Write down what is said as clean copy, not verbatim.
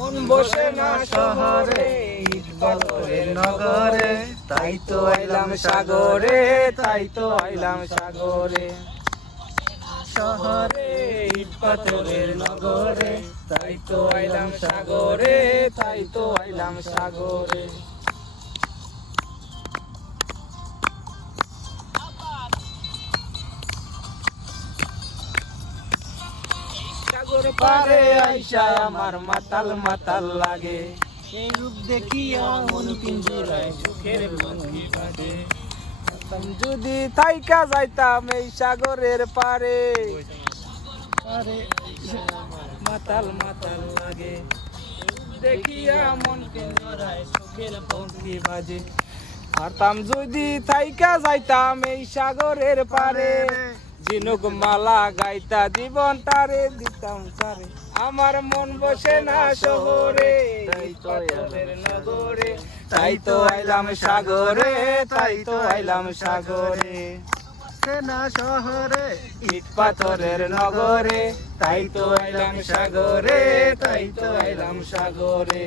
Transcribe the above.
মন বসে না শহরে, ইট পাথরের নগরে, তাই তো আইলাম সাগরে, তাই তো আইলাম সাগরে। শহরে ইট পাথরের নগরে, তাই তো আইলাম সাগরে, তাই তো আইলাম সাগরে। সাগর পারে আইসা আমার মাতাল মাতাল লাগে, এই রূপ দেখিয়া মন পিঞ্জরায় সুখের পঙ্খি বাজে। যদি থাইকা যাইতাম এই সাগরের পারে, মাতাল মাতাল লাগে, দেখিয়া মন পিঞ্জরায় সুখের পঙ্খি বাজে। পারতাম যদি থাইকা যাইতাম এই সাগরের পারে, ঝিনুক মালা গাইতা জীবন তারে দিতাম সারে। আমার মন বসে না শহরে, তাই তো আইলাম নগরে, তাই তো আইলাম সাগরে, তাই তো আইলাম সাগরে। না শহরে ইট পাথরের নগরে, তাই তো আইলাম সাগরে, তাই তো আইলাম সাগরে।